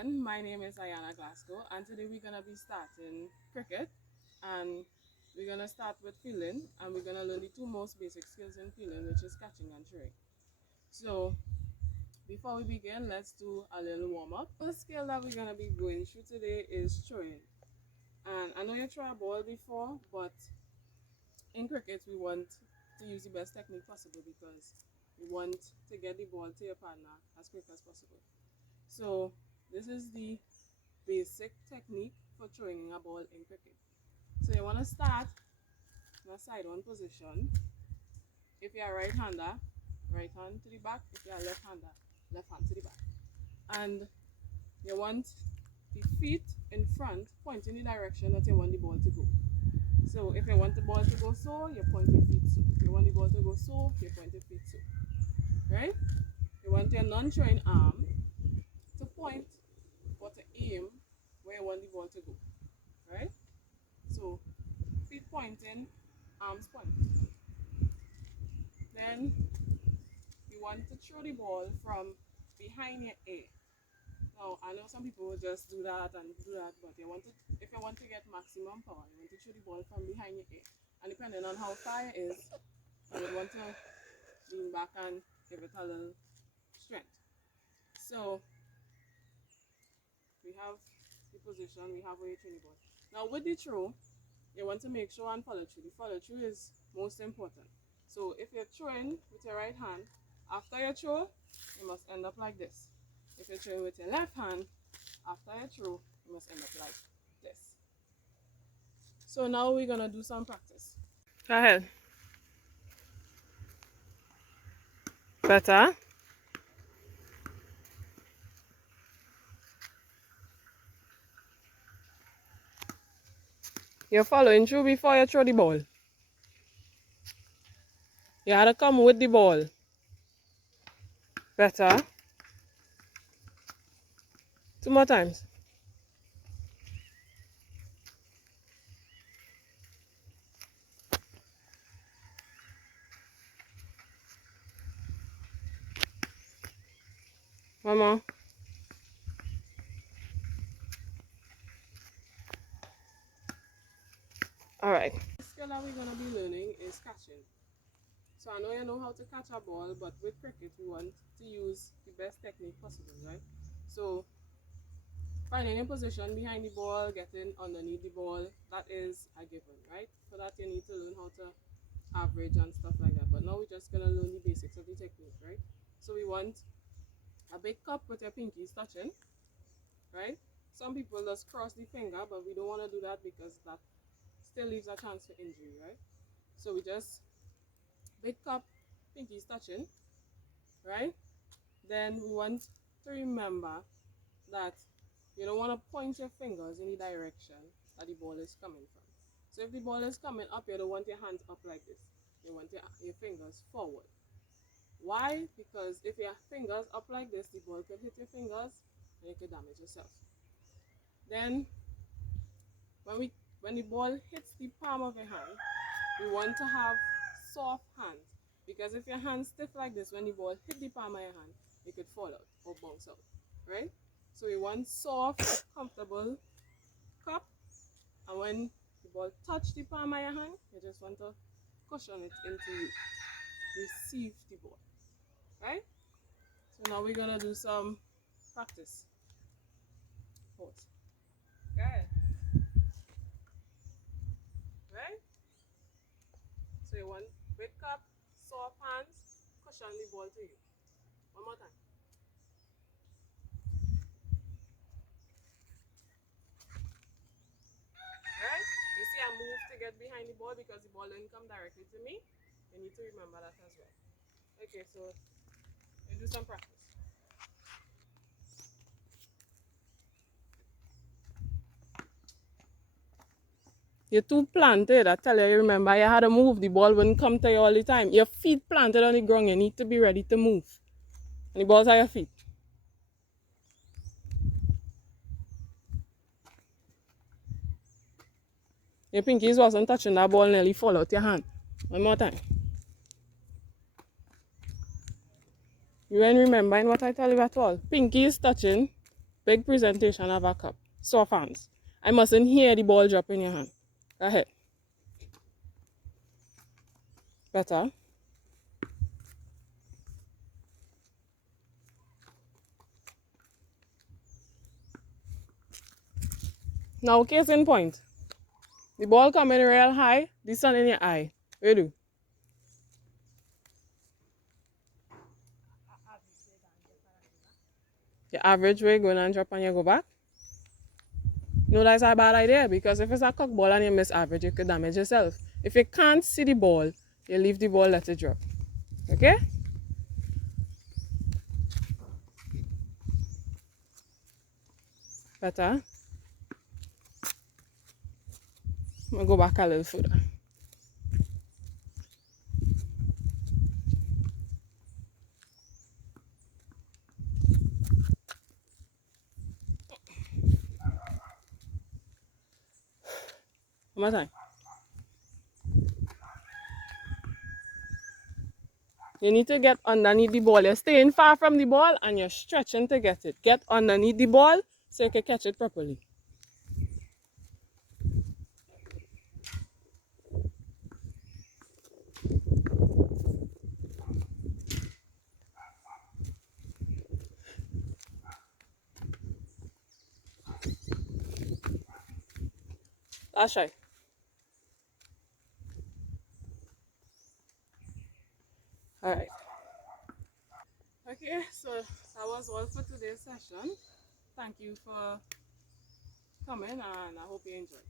everyone, my name is Ayana Glasgow and today we're going to be starting cricket and we're going to start with fielding and we're going to learn the two most basic skills in fielding, which is catching and throwing. So before we begin, let's do a little warm up. The skill that we're going to be going through today is throwing. And I know you throw a ball before, but in cricket we want to use the best technique possible because we want to get the ball to your partner as quick as possible. So this is the basic technique for throwing a ball in cricket. So you want to start in a side on position. If you're a right-hander, right hand to the back. If you're a left-hander, left hand to the back. And you want the feet in front pointing in the direction that you want the ball to go. So if you want the ball to go so, you point your feet so. If you want the ball to go so, you point your feet so. Right? You want your non-throwing arm to point or to aim where you want the ball to go. Right? So feet pointing, arms pointing. Then you want to throw the ball from behind your ear. Now I know some people will just do that and do that, but if you want to get maximum power, you want to throw the ball from behind your ear. And depending on how far it is, you would want to lean back and give it a little strength. So we have the position, we have where you throw the ball. Now with the throw, you want to make sure and follow through. The follow through is most important. So if you're throwing with your right hand, after you throw, you must end up like this. If you're throwing with your left hand, after you throw, you must end up like this. So now we're gonna do some practice. Go ahead. Better. You're following through before you throw the ball. You had to come with the ball. Better. 2 more times. One more. Alright. The skill that we're going to be learning is catching. So I know you know how to catch a ball, but with cricket we want to use the best technique possible, right? So finding a position behind the ball, getting underneath the ball, that is a given, right? For that you need to learn how to average and stuff like that. But now we're just going to learn the basics of the technique, right? So we want a big cup with your pinkies touching, right? Some people just cross the finger, but we don't want to do that because that still leaves a chance for injury, right? So we just big cup, pinkies touching, right? Then we want to remember that you don't want to point your fingers in the direction that the ball is coming from. So if the ball is coming up, you don't want your hands up like this. You want your fingers forward. Why? Because if your fingers up like this, the ball could hit your fingers and you could damage yourself. Then when the ball hits the palm of your hand, we want to have soft hands, because if your hands stiff like this, when the ball hit the palm of your hand, it could fall out or bounce out, right? So we want soft, comfortable cup, and when the ball touch the palm of your hand, you just want to cushion it into you. Receive the ball, right? So now we're gonna do some practice. Pause. Good. Right? So you want big cup, soft hands, cushion the ball to you. One more time. Right? You see I move to get behind the ball because the ball didn't come directly to me. You need to remember that as well. Okay, so we'll do some practice. You're too planted. I tell you, remember you had to move. The ball wouldn't come to you all the time. Your feet planted on the ground. You need to be ready to move. And the ball's at your feet. Your pinkies wasn't touching that ball, nearly fall out your hand. One more time. You ain't remembering what I tell you at all. Pinky is touching Big presentation of a cup. Soft hands. I mustn't hear the ball drop in your hand. Go ahead. Better. Now, case in point. The ball coming real high, the sun in your eye. What you do? Your average way going and drop and you go back? No, that's a bad idea because if it's a cock ball and you miss average, you could damage yourself. If you can't see the ball, you leave the ball, let it drop. Okay? Better. I'm going to go back a little further. One more time. You need to get underneath the ball. You're staying far from the ball and you're stretching to get it. Get underneath the ball so you can catch it properly. That's right. All right. Okay, so that was all for today's session. Thank you for coming and I hope you enjoyed.